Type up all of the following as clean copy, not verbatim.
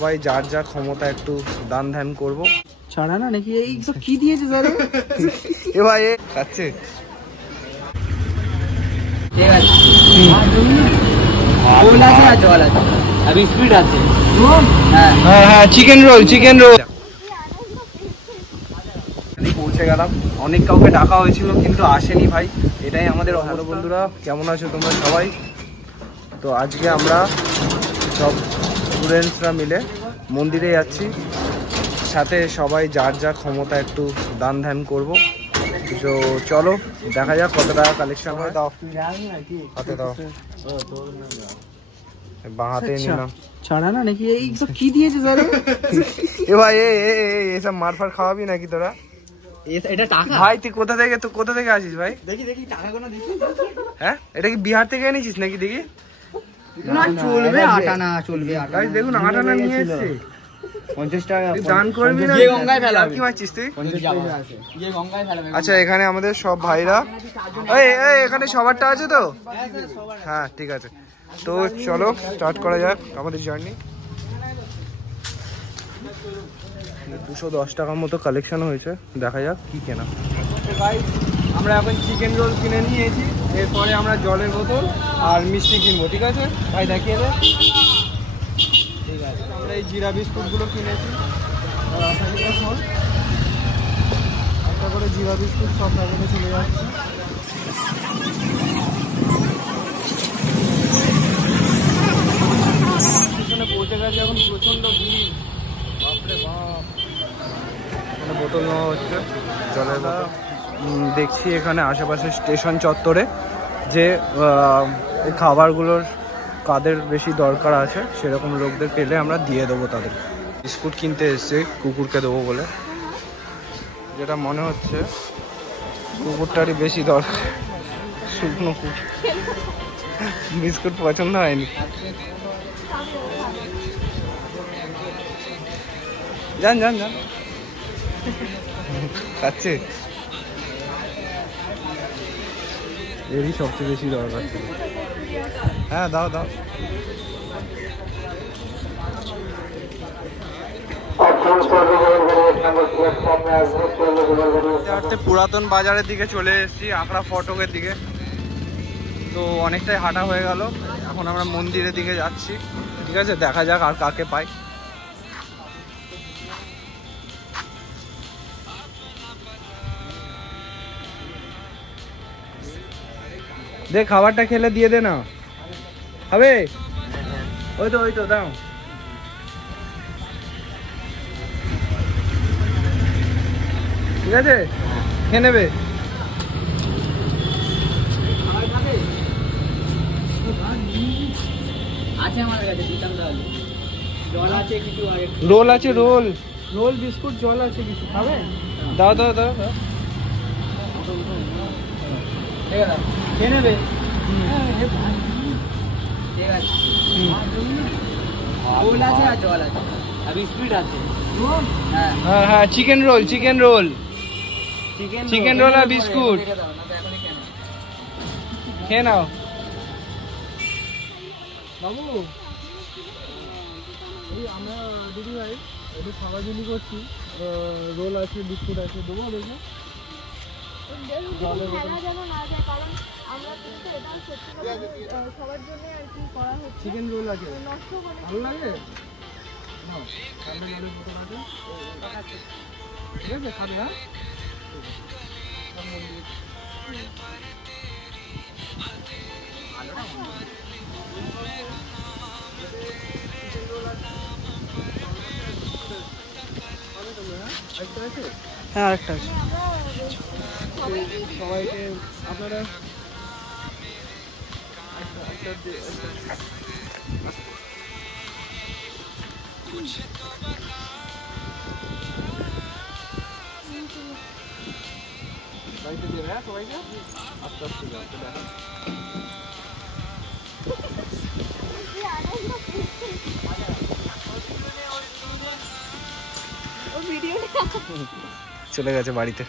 সবাই যার যা ক্ষমতা একটু দান ধ্যান করবো। ছাড়া না নাকি এই সব কি দিয়েছে স্যার? এ ভাই এ খাচ্ছে। ঠিক আছে, রোল আছে আর জল আছে আর বিস্কুট আছে। হ্যাঁ হ্যাঁ হ্যাঁ, চিকেন রোল চিকেন রোল। পৌঁছে গেলাম। অনেক কাউকে ডাকা হয়েছিল কিন্তু আসেনি ভাই, এটাই আমাদের। হ্যালো বন্ধুরা, কেমন আছো তোমরা সবাই? তো আজকে আমরা সব স্টুডেন্টসরা মিলে মন্দিরে যাচ্ছি, সাথে সবাই যার যা ক্ষমতা একটু দান ধ্যান করবো। তো চলো দেখা যাক কত টাকা কালেকশন হয়। দাও হাতে দাও, বাঁ হাতে নিলাম। ছাড়া না নাকি এই সব কি দিয়েছে স্যার? এ ভাই এ এসব মারফার খাওয়াবি নাকি তোরা? এটা টাকা ভাই তুই কোথা থেকে আসিস ভাই? দেখি দেখি টাকা কোনো দেখি। হ্যাঁ, এটা কি বিহার থেকে এনেছিস নাকি? দেখি না চলবে আটা না চলবে আটা। দেখুন আটা না নিয়ে এসেছে 50 টাকা দান করবি না? গিয়ে গঙ্গায় ফেলাবি। কি মারছিস তুই? 50 টাকা আছে, গিয়ে গঙ্গায় ফেলাবি। আচ্ছা, এখানে আমাদের সব ভাইরা, এই এখানে সবারটা আছে তো? হ্যাঁ ঠিক আছে, তো চলো স্টার্ট করা যাক আমাদের জার্নি। 210 টাকার মতো কালেকশন হয়েছে, দেখা যাক কি কেনা। আমরা এখন চিকেন রোল কিনে নিয়েছি, এরপরে আমরা জলের বোতল আর মিষ্টি কিনবো। ঠিক আছে ভাই, দেখিয়ে দে। ঠিক আছে, আমরা এই জিরা বিস্কুটগুলো কিনেছি, একটা করে জিরা বিস্কুট সব প্যাকেটে চলে যাচ্ছে। এখানে পৌঁছে গেছে, এখন প্রচন্ড ভিড়, বাপরে বাপ। এখানে বোতল নেওয়া হচ্ছে, জলের বোতল। দেখছি এখানে আশেপাশে স্টেশন চত্বরে যে এই খাবারগুলোর কাদের বেশি দরকার আছে সেরকম লোকদের পেলে আমরা দিয়ে দেবো তাদের। বিস্কুট কিনতে এসছে কুকুরকে দেবো বলে, যেটা মনে হচ্ছে কুকুরটারই বেশি দরকার। শুকনো কুকুর, বিস্কুট পছন্দ হয়নি। যান যান যান, খাচ্ছে। এরই সবচেয়ে বেশি দরকার ছিল। হ্যাঁ দাও দাও। পুরাতন বাজারের দিকে চলে এসেছি, আখড়া ফটকের দিকে। তো অনেকটাই হাঁটা হয়ে গেল, এখন আমরা মন্দিরের দিকে যাচ্ছি। ঠিক আছে, দেখা যাক আর কাকে পাই। দে, খাবারটা খেলে দিয়ে দে না, হবে? ওই তো দাও। ঠিক আছে, খেয়ে নেবে। আছে আমাদের কাছে দিতাম তাহলে। জল আছে কিছু, রোল আছে, রোল রোল বিস্কুট জল আছে কিছু, খাবে? দাও দাও দাও দাও। ঠিক আছে, খেয়ে নেবে। ঠিক আছে, রোল আছে আর জল আছে আর বিস্কুট আছে। হ্যাঁ হ্যাঁ হ্যাঁ, চিকেন রোল চিকেন রোল আর বিস্কুট খেয়ে নাও। বাবু এই আমরা দিদি ভাই একটু খাবার বিলি করছি, রোল আছে বিস্কুট আছে, দেবো দেখো। চিকেন রোল আছে, ভালো লাগে? ঠিক আছে, খাবে না? হ্যাঁ আরেকটা আছে। সবাইকে আপনারা বাড়িতে দেবে। হ্যাঁ সবাইকে আস্তে আস্তে যাচ্ছে, দেখা চলে গেছে বাড়িতে।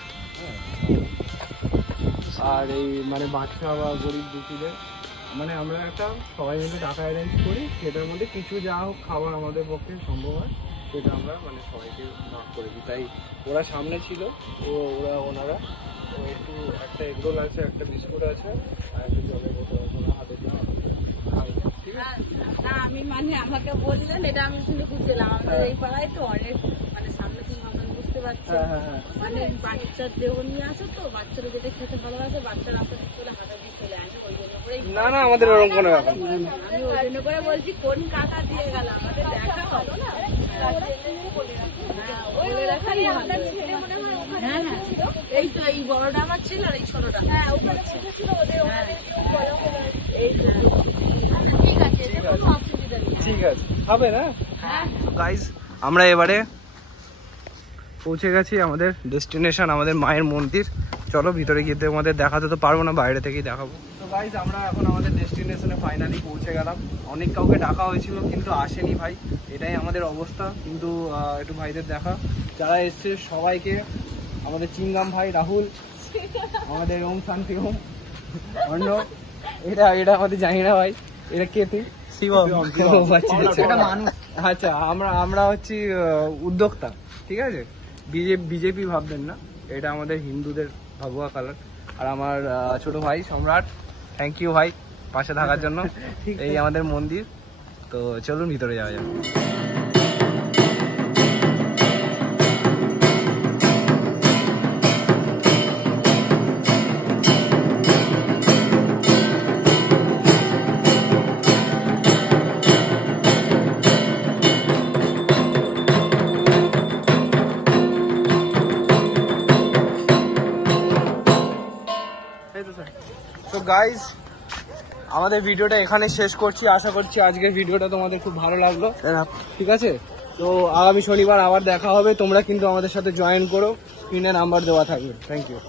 আর এই মানে বাচ্চা বা গরিব দুঃখীদের মানে আমরা একটা সবাই মিলে টাকা অ্যারেঞ্জ করি, সেটার মধ্যে কিছু যা হোক খাবার আমাদের পক্ষে সম্ভব হয় সেটা আমরা মানে সবাইকে ভাগ করে দিই। তাই ওরা সামনে ছিল, ওনারা একটু একটা এগরোল আছে, একটা বিস্কুট আছে, আর একটা জলের বোতল আছে, ওরা হাতে দিয়ে ঠিক আছে। না আমি মানে আমাকে বললেন এটা আমি শুনে বুঝলাম, আমাদের এই পাড়ায় তো অনেক মানে সামনে থেকে মতন বুঝতে পারছি, মানে বাচ্চার দেহ নিয়ে আসে তো, বাচ্চারা যেটা খেতে ভালোবাসে, বাচ্চারা আপনার চলে হাতে দিয়ে চলে আসে, ওই জন্য করে না না আমাদের ওরকম কোনো ব্যাপার না। আমি ওই জন্য করে বলছি কোন কাকা দিয়ে গেল, আমাদের দেখা হলো না, বলে রাখাই ভালো। হ্যাঁ হ্যাঁ এই তো এই বড়টা আমার ছিল আর এই ছোটটা এই ঠিক আছে, কোনো অসুবিধা নেই। ঠিক আছে, হবে না গাইজ। আমরা এবারে পৌঁছে গেছি আমাদের ডেস্টিনেশন, আমাদের মায়ের মন্দির। চলো ভিতরে গিয়ে তোমাদের দেখাতে তো পারবো না, বাইরে থেকেই দেখাবো। তো গাইজ আমরা এখন আমাদের ডেস্টিনেশনে ফাইনালি পৌঁছে গেলাম। অনেক কাউকে ডাকা হয়েছিল কিন্তু আসেনি ভাই, এটাই আমাদের অবস্থা। কিন্তু একটু ভাইদের দেখা, যারা এসছে সবাইকে, আমাদের চিংগাম ভাই রাহুল, আমাদের ওম শান্তি ওম অন্য, এটা এটা আমাদের জানি না ভাই, এটা কে তুই? শিবম। আচ্ছা আমরা হচ্ছি উদ্যোক্তা, ঠিক আছে? বিজেপি ভাববেন না, এটা আমাদের হিন্দুদের ভাবুয়া কালার। আর আমার ছোট ভাই সম্রাট, থ্যাংক ইউ ভাই পাশে থাকার জন্য। এই আমাদের মন্দির। তো চলুন ভিতরে যাওয়া যাক। তো গাইজ আমাদের ভিডিওটা এখানে শেষ করছি। আশা করছি আজকের ভিডিওটা তোমাদের খুব ভালো লাগলো, ঠিক আছে? তো আগামী শনিবার আবার দেখা হবে। তোমরা কিন্তু আমাদের সাথে জয়েন করো, স্ক্রিনে নাম্বার দেওয়া থাকবে। Thank you.